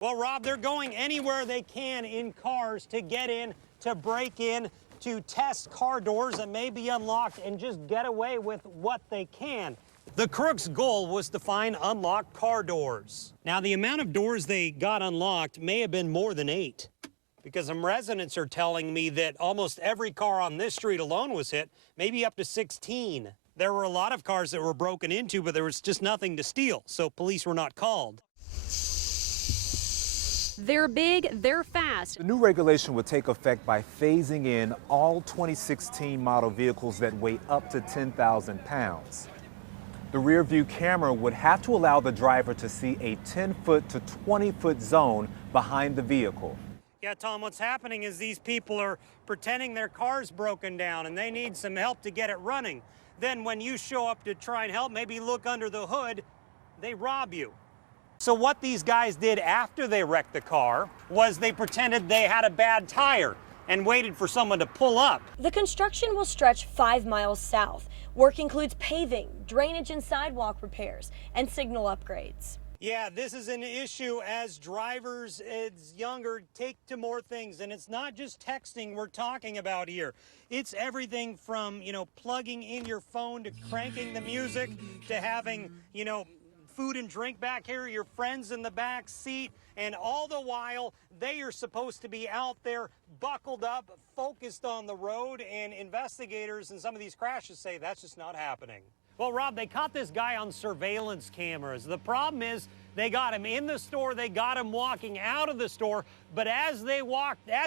Well, Rob, they're going anywhere they can in cars to get in, to break in, to test car doors that may be unlocked and just get away with what they can. The crooks' goal was to find unlocked car doors. Now, the amount of doors they got unlocked may have been more than 8, because some residents are telling me that almost every car on this street alone was hit, maybe up to 16. There were a lot of cars that were broken into, but there was just nothing to steal, so police were not called. They're big, they're fast. The new regulation would take effect by phasing in all 2016 model vehicles that weigh up to 10,000 pounds. The rear view camera would have to allow the driver to see a 10-foot to 20-foot zone behind the vehicle. Yeah, Tom, what's happening is these people are pretending their car's broken down and they need some help to get it running. Then when you show up to try and help, maybe look under the hood, they rob you. So what these guys did after they wrecked the car was they pretended they had a bad tire and waited for someone to pull up. The construction will stretch 5 miles south. Work includes paving, drainage and sidewalk repairs, and signal upgrades. Yeah, this is an issue as drivers as younger take to more things, and it's not just texting we're talking about here. It's everything from, plugging in your phone to cranking the music to having, food and drink back here, your friends in the back seat, and all the while they are supposed to be out there buckled up, focused on the road, and investigators in some of these crashes say that's just not happening. Well, Rob, they caught this guy on surveillance cameras. The problem is they got him in the store, they got him walking out of the store, but as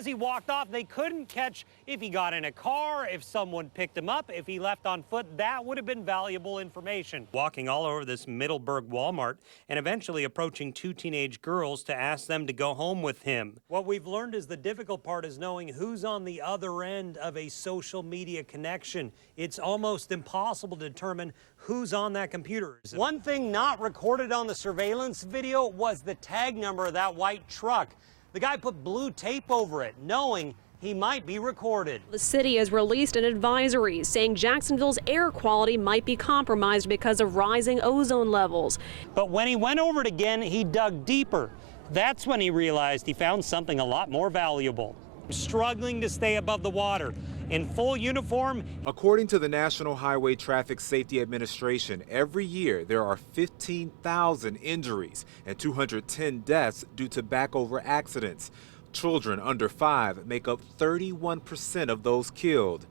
he walked off, they couldn't catch if he got in a car, if someone picked him up, if he left on foot. That would have been valuable information. Walking all over this Middleburg Walmart and eventually approaching 2 teenage girls to ask them to go home with him. What we've learned is the difficult part is knowing who's on the other end of a social media connection. It's almost impossible to determine who's on that computer. One thing not recorded on the surveillance video was the tag number of that white truck. The guy put blue tape over it, knowing he might be recorded. The city has released an advisory saying Jacksonville's air quality might be compromised because of rising ozone levels. But when he went over it again, he dug deeper. That's when he realized he found something a lot more valuable. Struggling to stay above the water. In full uniform. According to the National Highway Traffic Safety Administration, every year there are 15,000 injuries and 210 deaths due to backover accidents. Children under 5 make up 31% of those killed.